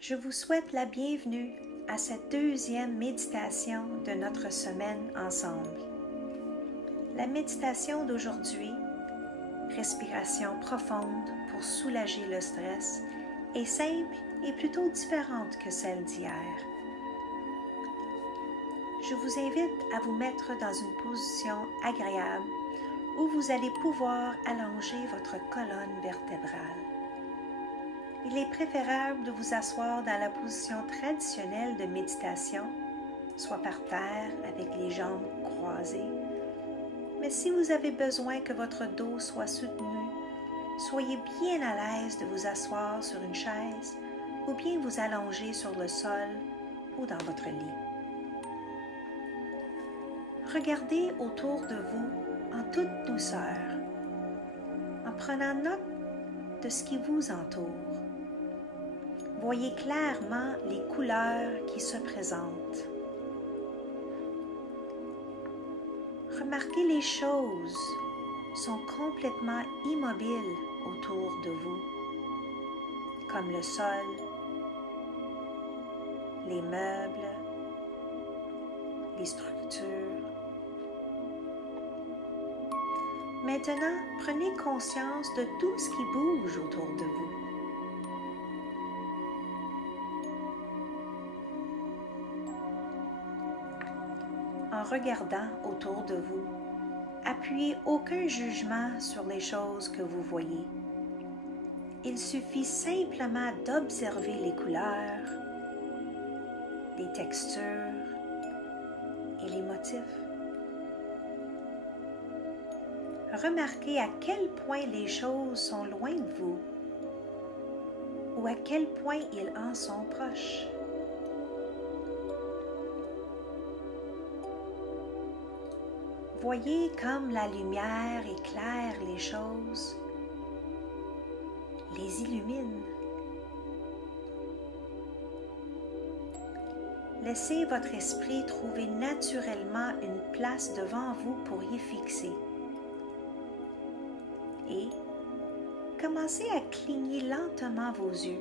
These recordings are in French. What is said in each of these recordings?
Je vous souhaite la bienvenue à cette deuxième méditation de notre semaine ensemble. La méditation d'aujourd'hui, respiration profonde pour soulager le stress, est simple et plutôt différente que celle d'hier. Je vous invite à vous mettre dans une position agréable où vous allez pouvoir allonger votre colonne vertébrale. Il est préférable de vous asseoir dans la position traditionnelle de méditation, soit par terre avec les jambes croisées. Mais si vous avez besoin que votre dos soit soutenu, soyez bien à l'aise de vous asseoir sur une chaise ou bien vous allonger sur le sol ou dans votre lit. Regardez autour de vous en toute douceur, en prenant note de ce qui vous entoure. Voyez clairement les couleurs qui se présentent. Remarquez les choses sont complètement immobiles autour de vous, comme le sol, les meubles, les structures. Maintenant, prenez conscience de tout ce qui bouge autour de vous. En regardant autour de vous, appuyez aucun jugement sur les choses que vous voyez. Il suffit simplement d'observer les couleurs, les textures et les motifs. Remarquez à quel point les choses sont loin de vous ou à quel point ils en sont proches. Voyez comme la lumière éclaire les choses, les illumine. Laissez votre esprit trouver naturellement une place devant vous pour y fixer. Et commencez à cligner lentement vos yeux.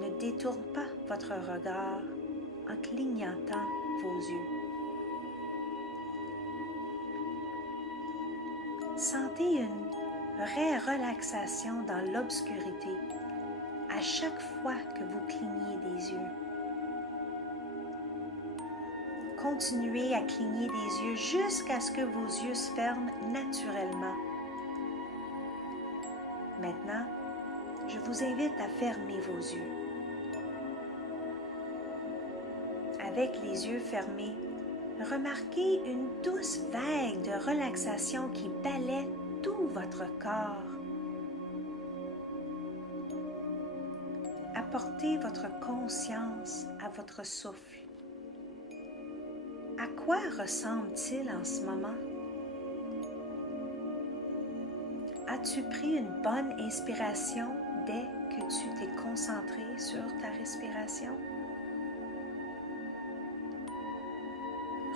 Ne détournez pas votre regard en clignotant vos yeux. Sentez une vraie relaxation dans l'obscurité à chaque fois que vous clignez des yeux. Continuez à cligner des yeux jusqu'à ce que vos yeux se ferment naturellement. Maintenant, je vous invite à fermer vos yeux. Avec les yeux fermés, remarquez une douce vague de relaxation qui balaie tout votre corps. Apportez votre conscience à votre souffle. À quoi ressemble-t-il en ce moment? As-tu pris une bonne inspiration dès que tu t'es concentré sur ta respiration?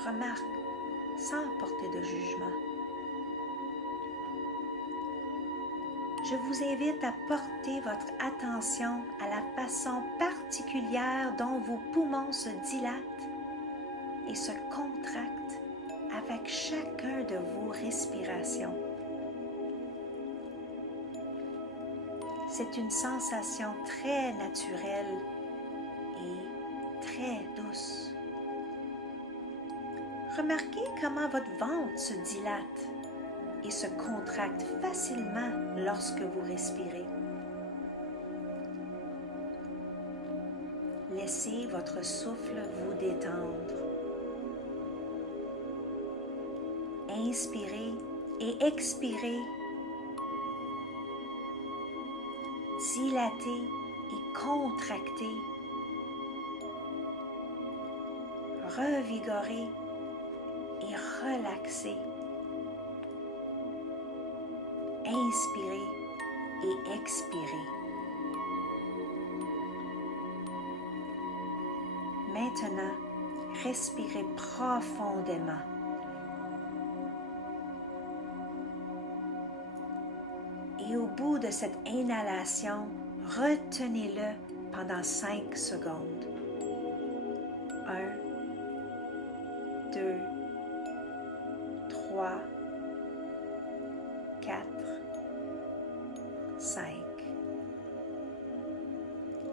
Remarque, sans porter de jugement. Je vous invite à porter votre attention à la façon particulière dont vos poumons se dilatent et se contractent avec chacun de vos respirations. C'est une sensation très naturelle et très douce. Remarquez comment votre ventre se dilate et se contracte facilement lorsque vous respirez. Laissez votre souffle vous détendre. Inspirez et expirez. Dilatez et contractez. Revigorez et relaxez. Inspirez et expirez. Maintenant, respirez profondément. Et Et au bout de cette inhalation, retenez-le pendant 5 secondes. 1, 2, 3, 4, 5.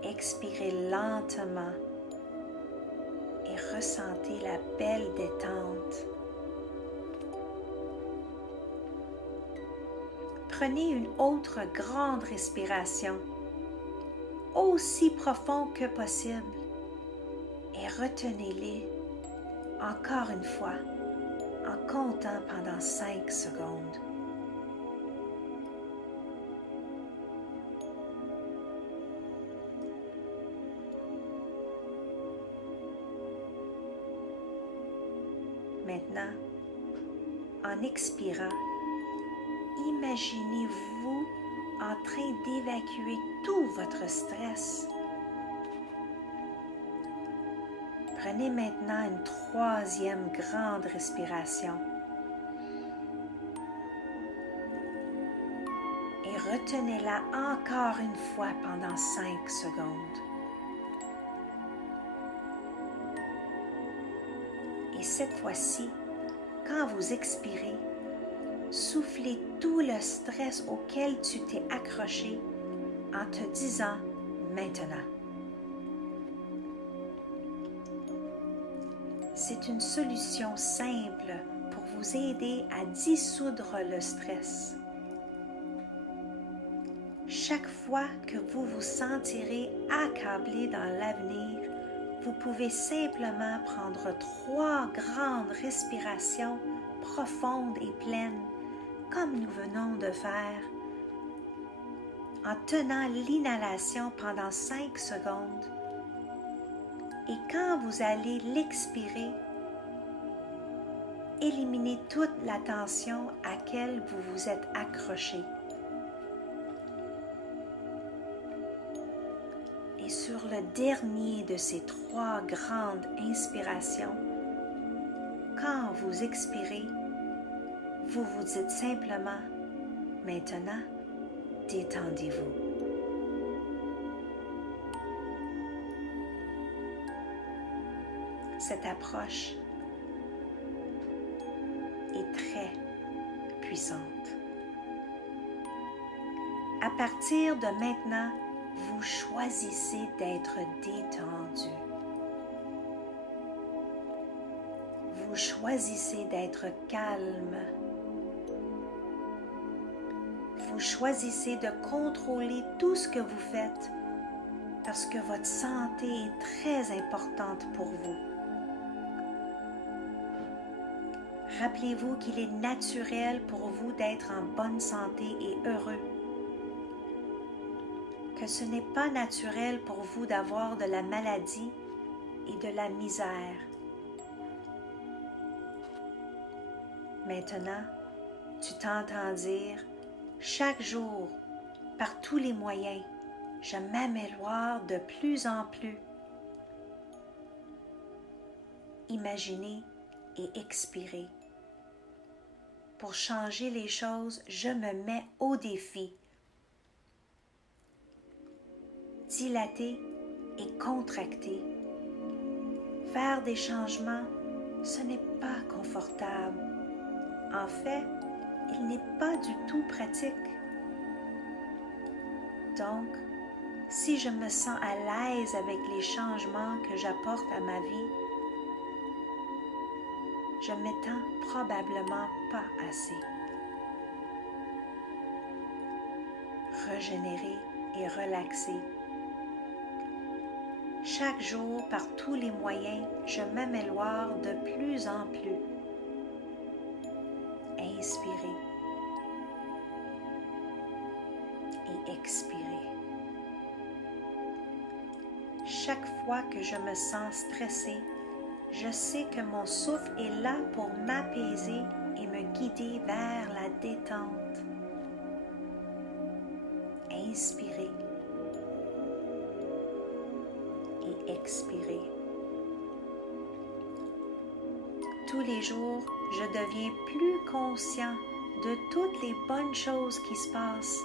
Expirez lentement et ressentez la belle détente. Prenez une autre grande respiration, aussi profonde que possible, et retenez-les encore une fois en comptant pendant 5 secondes. Maintenant, en expirant, imaginez-vous en train d'évacuer tout votre stress. Prenez maintenant une troisième grande respiration et retenez-la encore une fois pendant 5 secondes. Et cette fois-ci, quand vous expirez, soufflez tout le stress auquel tu t'es accroché en te disant maintenant. C'est une solution simple pour vous aider à dissoudre le stress. Chaque fois que vous vous sentirez accablé dans l'avenir, vous pouvez simplement prendre 3 grandes respirations profondes et pleines, comme nous venons de faire, en tenant l'inhalation pendant 5 secondes. Et quand vous allez l'expirer, éliminez toute la tension à laquelle vous vous êtes accroché. Et sur le dernier de ces 3 grandes inspirations, quand vous expirez, vous vous dites simplement « Maintenant, détendez-vous ». Cette approche est très puissante. À partir de maintenant, vous choisissez d'être détendu. Vous choisissez d'être calme. Vous choisissez de contrôler tout ce que vous faites parce que votre santé est très importante pour vous. Rappelez-vous qu'il est naturel pour vous d'être en bonne santé et heureux. Que ce n'est pas naturel pour vous d'avoir de la maladie et de la misère. Maintenant, tu t'entends dire chaque jour, par tous les moyens, je m'améliore de plus en plus. Imaginez et expirez. Pour changer les choses, je me mets au défi. Dilater et contracter. Faire des changements, ce n'est pas confortable. En fait, il n'est pas du tout pratique. Donc, si je me sens à l'aise avec les changements que j'apporte à ma vie, je m'étends probablement pas assez. Régénérer et relaxer. Chaque jour, par tous les moyens, je m'améliore de plus en plus. Inspirez et expirez. Chaque fois que je me sens stressée, je sais que mon souffle est là pour m'apaiser et me guider vers la détente. Inspirez et expirez. Tous les jours, je deviens plus conscient de toutes les bonnes choses qui se passent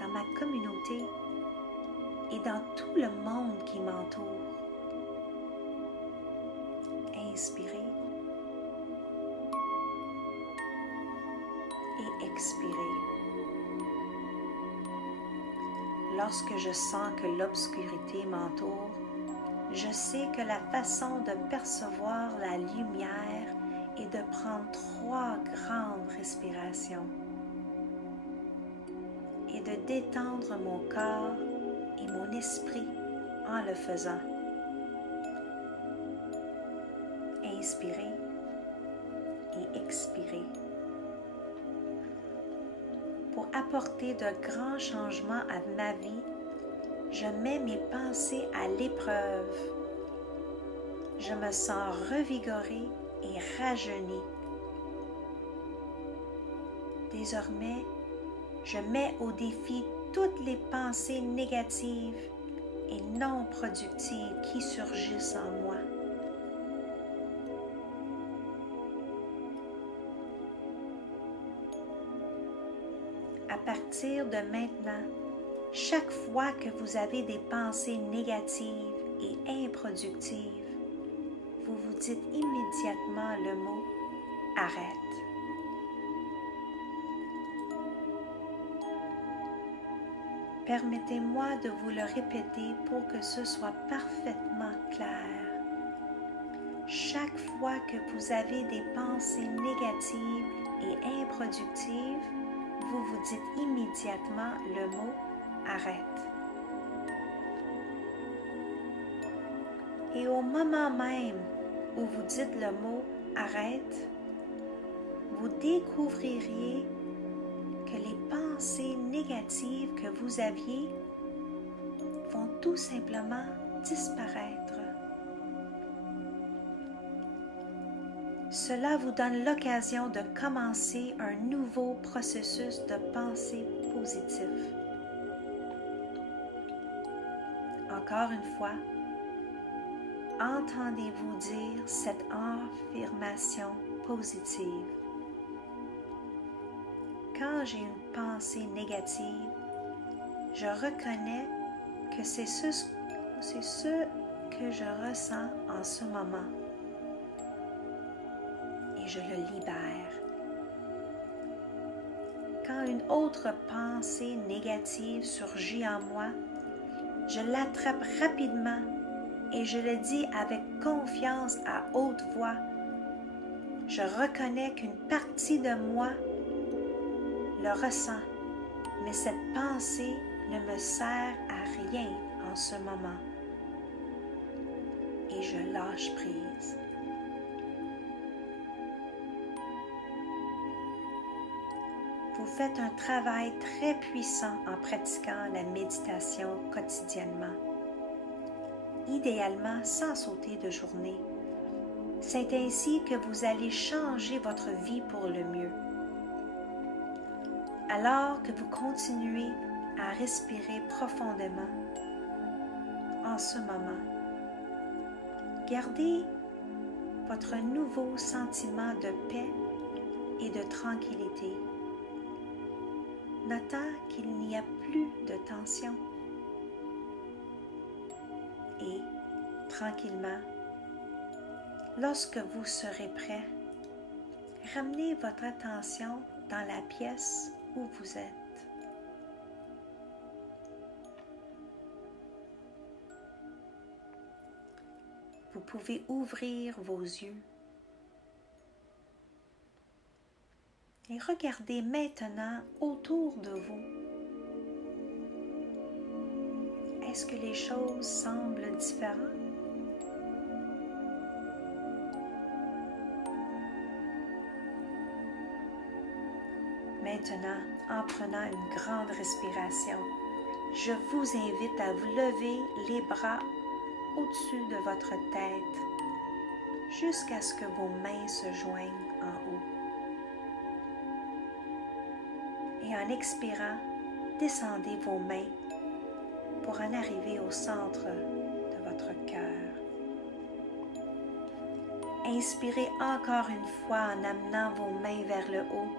dans ma communauté et dans tout le monde qui m'entoure. Inspirez et expirez. Lorsque je sens que l'obscurité m'entoure, je sais que la façon de percevoir la lumière est de prendre 3 grandes respirations et de détendre mon corps et mon esprit en le faisant. Inspirez et expirez. Pour apporter de grands changements à ma vie, je mets mes pensées à l'épreuve. Je me sens revigorée et rajeunie. Désormais, je mets au défi toutes les pensées négatives et non productives qui surgissent en moi. À partir de maintenant, chaque fois que vous avez des pensées négatives et improductives, vous vous dites immédiatement le mot « arrête ». Permettez-moi de vous le répéter pour que ce soit parfaitement clair. Chaque fois que vous avez des pensées négatives et improductives, vous vous dites immédiatement le mot « arrête ». Et au moment même où vous dites le mot « arrête », vous découvririez que les pensées négatives que vous aviez vont tout simplement disparaître. Cela vous donne l'occasion de commencer un nouveau processus de pensée positif. Encore une fois, entendez-vous dire cette affirmation positive. Quand j'ai une pensée négative, je reconnais que c'est ce que je ressens en ce moment et je le libère. Quand une autre pensée négative surgit en moi, je l'attrape rapidement et je le dis avec confiance à haute voix. Je reconnais qu'une partie de moi le ressent, mais cette pensée ne me sert à rien en ce moment. Et je lâche prise. Vous faites un travail très puissant en pratiquant la méditation quotidiennement. Idéalement sans sauter de journée. C'est ainsi que vous allez changer votre vie pour le mieux. Alors que vous continuez à respirer profondément en ce moment, gardez votre nouveau sentiment de paix et de tranquillité, notant qu'il n'y a plus de tension. Et, tranquillement, lorsque vous serez prêt, ramenez votre attention dans la pièce où vous êtes. Vous pouvez ouvrir vos yeux et regardez maintenant autour de vous. Est-ce que les choses semblent différentes? Maintenant, en prenant une grande respiration, je vous invite à vous lever les bras au-dessus de votre tête jusqu'à ce que vos mains se joignent en haut. Et en expirant, descendez vos mains pour en arriver au centre de votre cœur. Inspirez encore une fois en amenant vos mains vers le haut.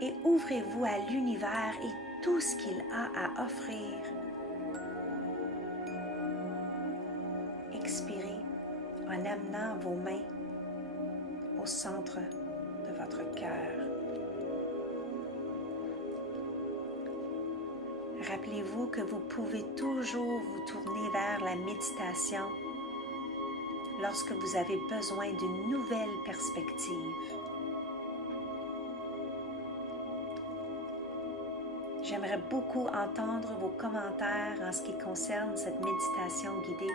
et ouvrez-vous à l'univers et tout ce qu'il a à offrir. Expirez en amenant vos mains au centre de votre cœur. Rappelez-vous que vous pouvez toujours vous tourner vers la méditation lorsque vous avez besoin d'une nouvelle perspective. J'aimerais beaucoup entendre vos commentaires en ce qui concerne cette méditation guidée.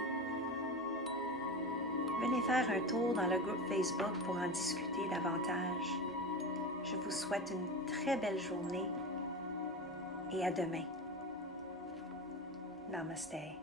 Venez faire un tour dans le groupe Facebook pour en discuter davantage. Je vous souhaite une très belle journée et à demain. Namaste.